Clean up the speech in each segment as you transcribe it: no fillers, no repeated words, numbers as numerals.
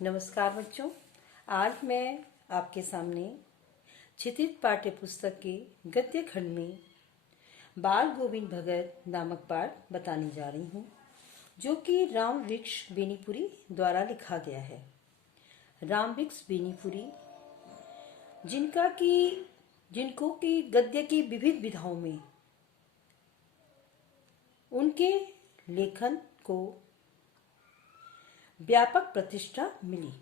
नमस्कार बच्चों। आज मैं आपके सामने क्षितिज पाठ्य पुस्तक के गद्य खंड में बाल गोविंद भगत नामक पाठ बताने जा रही हूँ, जो कि राम वृक्ष बेनीपुरी द्वारा लिखा गया है। राम वृक्ष बेनीपुरी जिनको की गद्य की विविध विधाओं में उनके लेखन को व्यापक प्रतिष्ठा मिली।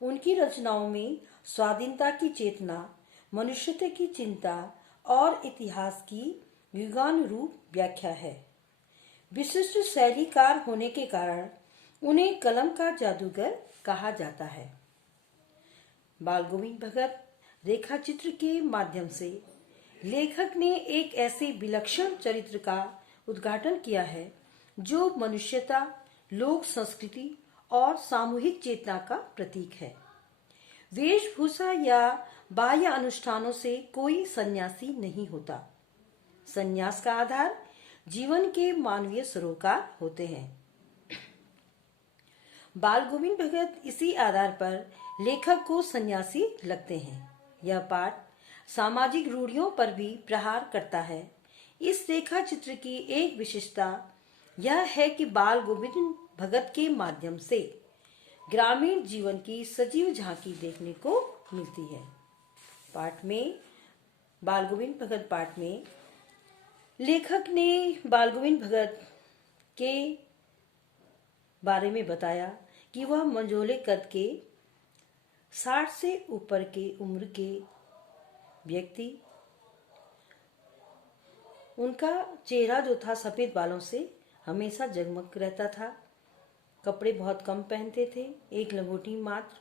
उनकी रचनाओं में स्वाधीनता की चेतना, मनुष्यत्व की चिंता और इतिहास की युगानुरूप व्याख्या है। विशिष्ट शैलीकार होने के कारण उन्हें कलम का जादूगर कहा जाता है। बाल गोविंद भगत रेखा चित्र के माध्यम से लेखक ने एक ऐसे विलक्षण चरित्र का उद्घाटन किया है जो मनुष्यता, लोक संस्कृति और सामूहिक चेतना का प्रतीक है। वेशभूषा या बाह्य अनुष्ठानों से कोई सन्यासी नहीं होता। सन्यास का आधार जीवन के मानवीय सरोकार होते हैं। बाल गोविंद भगत इसी आधार पर लेखक को सन्यासी लगते हैं। यह पाठ सामाजिक रूढ़ियों पर भी प्रहार करता है। इस रेखा चित्र की एक विशेषता यह है कि बाल गोविंद भगत के माध्यम से ग्रामीण जीवन की सजीव झांकी देखने को मिलती है। पाठ में बाल गोविंद भगत पाठ में लेखक ने बाल गोविंद भगत के बारे में बताया कि वह मंझोले कद के 60 से ऊपर के उम्र के व्यक्ति, उनका चेहरा जो था सफेद बालों से हमेशा जगमग रहता था। कपड़े बहुत कम पहनते थे, एक लंगोटी मात्र,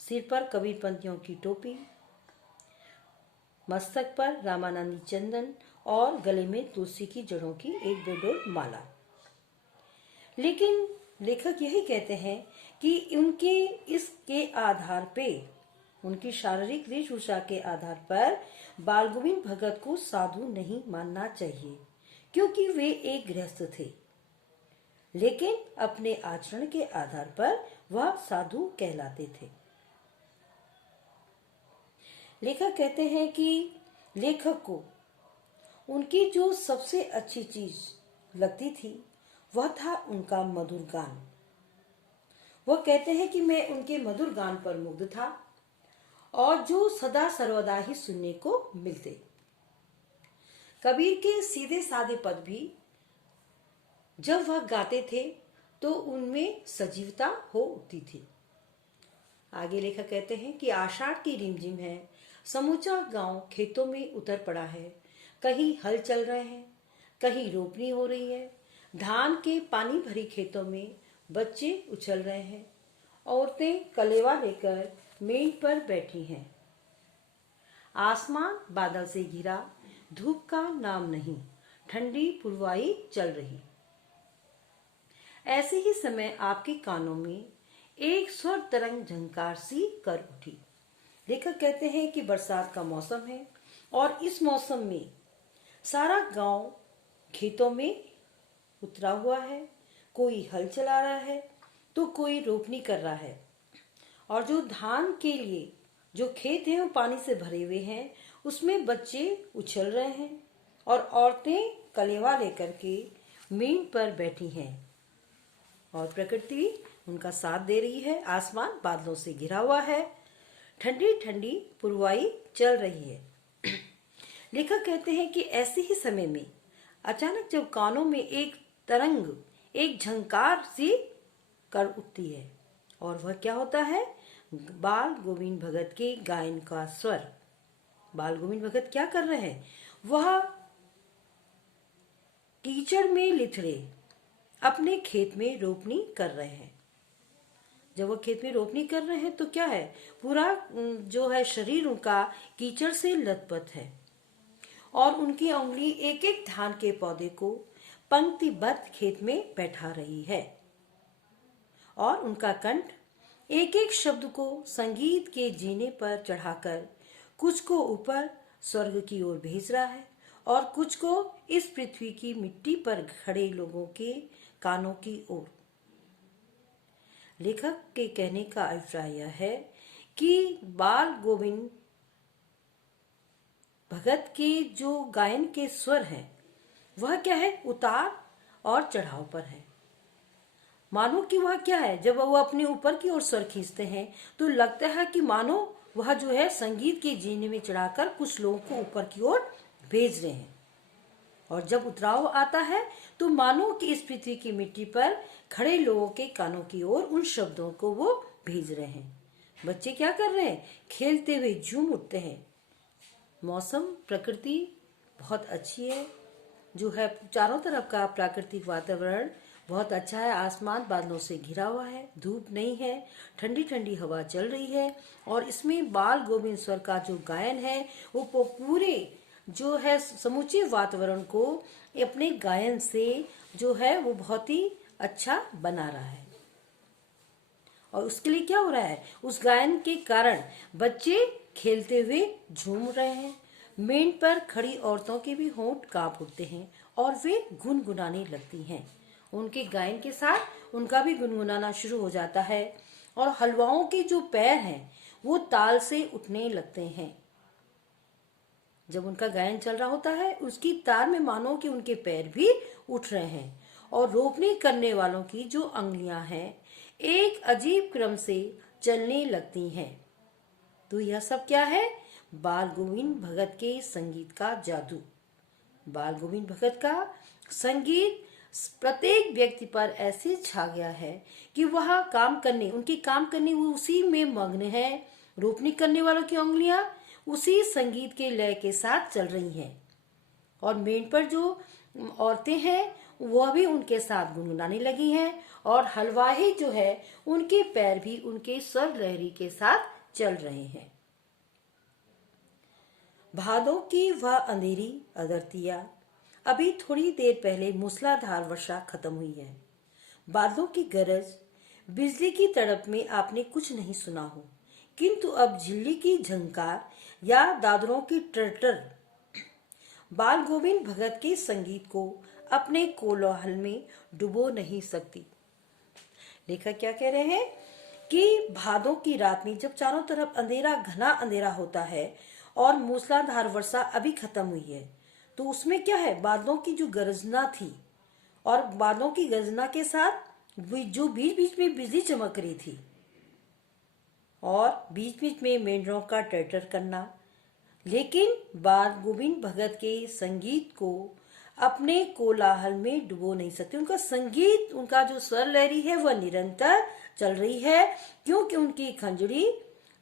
सिर पर कबीरपंथियों की टोपी, मस्तक पर रामानंदी चंदन और गले में तुलसी की जड़ों की एक बेडोल माला। लेकिन लेखक यही कहते हैं कि उनके इसके आधार पे, उनकी शारीरिक वेशभूषा के आधार पर बाल गोविंद भगत को साधु नहीं मानना चाहिए, क्योंकि वे एक गृहस्थ थे। लेकिन अपने आचरण के आधार पर वह साधु कहलाते थे। लेखक कहते हैं कि लेखक को उनकी जो सबसे अच्छी चीज लगती थी वह था उनका मधुर गान। वह कहते हैं कि मैं उनके मधुर गान पर मुग्ध था और जो सदा सर्वदा ही सुनने को मिलते। कबीर के सीधे साधे पद भी जब वह गाते थे तो उनमें सजीवता हो उठती थी। आगे लेखक कहते हैं कि आषाढ़ की रिमझिम है, समूचा गांव खेतों में उतर पड़ा है। कहीं हल चल रहे हैं, कहीं रोपनी हो रही है। धान के पानी भरी खेतों में बच्चे उछल रहे हैं। औरतें कलेवा लेकर मेंढ पर बैठी हैं। आसमान बादल से घिरा, धूप का नाम नहीं, ठंडी पुरवाई चल रही। ऐसे ही समय आपके कानों में एक स्वर तरंग झंकार सी कर उठी। लेखक कहते हैं कि बरसात का मौसम है और इस मौसम में सारा गांव खेतों में उतरा हुआ है। कोई हल चला रहा है तो कोई रोपनी कर रहा है, और जो धान के लिए जो खेत है वो पानी से भरे हुए हैं, उसमें बच्चे उछल रहे हैं और औरतें कलेवा लेकर के मीन पर बैठी हैं और प्रकृति उनका साथ दे रही है। आसमान बादलों से घिरा हुआ है, ठंडी ठंडी पुरवाई चल रही है। लेखक कहते हैं कि ऐसे ही समय में अचानक जब कानों में एक तरंग, एक झंकार सी कर उठती है, और वह क्या होता है? बाल गोविंद भगत के गायन का स्वर। बाल गोविंद भगत क्या कर रहे हैं? वह कीचड़ में लिथड़े अपने खेत में रोपनी कर रहे हैं। जब वो खेत में रोपनी कर रहे हैं तो क्या है, पूरा जो है शरीर उनका कीचड़ से लथपथ है, और उनकी उंगली एक एक धान के पौधे को पंक्तिबद्ध खेत में बैठा रही है, और उनका कंठ एक एक शब्द को संगीत के जीने पर चढ़ाकर कुछ को ऊपर स्वर्ग की ओर भेज रहा है और कुछ को इस पृथ्वी की मिट्टी पर खड़े लोगों के कानों की ओर। लेखक के कहने का अभिप्राय यह है कि बाल गोविंद भगत के जो गायन के स्वर हैं वह क्या है, उतार और चढ़ाव पर है। मानो कि वह क्या है, जब वह अपने ऊपर की ओर स्वर खींचते हैं तो लगता है कि मानो वह जो है संगीत के जीने में चढ़ाकर कुछ लोगों को ऊपर की ओर भेज रहे हैं, और जब उतराव आता है तो मानो कि इस पृथ्वी की मिट्टी पर खड़े लोगों के कानों की ओर उन शब्दों को वो भेज रहे हैं। बच्चे क्या कर रहे हैं, खेलते हुए झूम उठते हैं। मौसम, प्रकृति बहुत अच्छी है, जो है चारों तरफ का प्राकृतिक वातावरण बहुत अच्छा है। आसमान बादलों से घिरा हुआ है, धूप नहीं है, ठंडी ठंडी हवा चल रही है, और इसमें बाल गोविंद स्वर का जो गायन है वो पूरे जो है समूचे वातावरण को अपने गायन से जो है वो बहुत ही अच्छा बना रहा है। और उसके लिए क्या हो रहा है, उस गायन के कारण बच्चे खेलते हुए झूम रहे हैं। मेंढ पर खड़ी औरतों के भी होंठ कांप उठते हैं और वे गुनगुनाने लगती हैं। उनके गायन के साथ उनका भी गुनगुनाना शुरू हो जाता है, और हलवाओं के जो पैर हैं वो ताल से उठने लगते हैं। जब उनका गायन चल रहा होता है उसकी तार में मानो कि उनके पैर भी उठ रहे हैं, और रोपनी करने वालों की जो अंगुलियां हैं एक अजीब क्रम से चलने लगती हैं। तो यह सब क्या है, बाल गोविंद भगत के संगीत का जादू। बाल गोविंद भगत का संगीत प्रत्येक व्यक्ति पर ऐसे छा गया है कि वह उनकी काम करने वो उसी में मग्न है। रोपनी करने वालों की उंगलियां उसी संगीत के लय के साथ चल रही हैं, और मेंढ पर जो औरतें हैं वह भी उनके साथ गुनगुनाने लगी हैं, और हलवाई जो है उनके पैर भी उनके स्वर लहरी के साथ चल रहे हैं। भादों की वह अंधेरी अधरतिया, अभी थोड़ी देर पहले मूसलाधार वर्षा खत्म हुई है। बादलों की गरज, बिजली की तड़प में आपने कुछ नहीं सुना हो, किंतु अब झिल्ली की झंकार या दादरों की टर्टर बाल गोविंद भगत के संगीत को अपने कोलाहल में डुबो नहीं सकती। लेखक क्या कह रहे हैं कि भादों की रात में जब चारों तरफ अंधेरा, घना अंधेरा होता है और मूसलाधार वर्षा अभी खत्म हुई है, तो उसमें क्या है, बादलों की जो गर्जना थी, और बादलों की गर्जना के साथ जो बीच बीच में बिजली चमक रही थी, और बीच बीच में मेंढरों का टर्टर करना। लेकिन बाल गोविंद भगत के संगीत को अपने कोलाहल में डुबो नहीं सकते। उनका संगीत, उनका जो स्वर लहरी है वह निरंतर चल रही है, क्योंकि उनकी खंजरी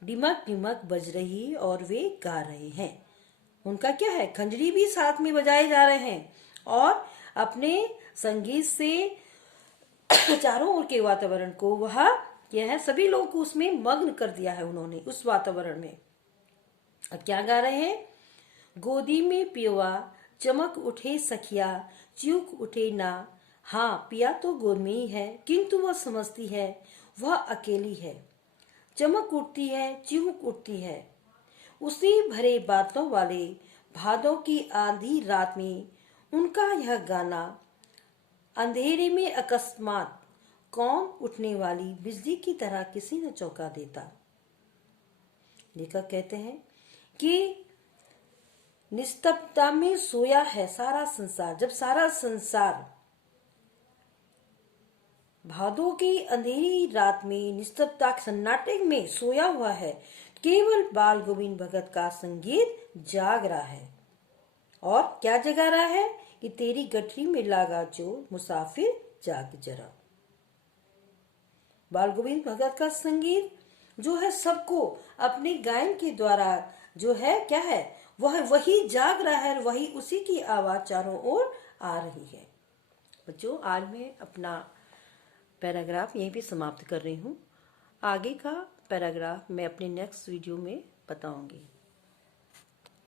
डिमक डिमक बज रही और वे गा रहे हैं। उनका क्या है, खंजरी भी साथ में बजाए जा रहे हैं, और अपने संगीत से चारों ओर के वातावरण को वह यह है सभी लोगों को उसमें मग्न कर दिया है उन्होंने उस वातावरण में। अब क्या गा रहे हैं, गोदी में पियवा चमक उठे सखिया चूक उठे ना। हाँ, पिया तो गोद में ही है, किंतु वह समझती है वह अकेली है। चमक उठती है, चिहुक उठती है। उसी भरे बादलों वाले भादों की आंधी रात में उनका यह गाना अंधेरे में अकस्मात कौन उठने वाली बिजली की तरह किसी न चौंका देता। लेखक कहते हैं कि निस्तब्धता में सोया है सारा संसार। जब सारा संसार भादों की अंधेरी रात में निस्तब्धता सन्नाटे में सोया हुआ है, केवल बाल गोविंद भगत का संगीत जाग रहा है। और क्या जगा रहा है कि तेरी गठरी में लागा चोर मुसाफिर जाग जरा। बाल गोविंद भगत का संगीत जो है सबको अपने गायन के द्वारा जो है क्या है, वह वही जाग रहा है, वही उसी की आवाज चारों ओर आ रही है। बच्चों, आज मैं अपना पैराग्राफ यहीं पे समाप्त कर रही हूँ। आगे का पैराग्राफ मैं अपने नेक्स्ट वीडियो में बताऊंगी।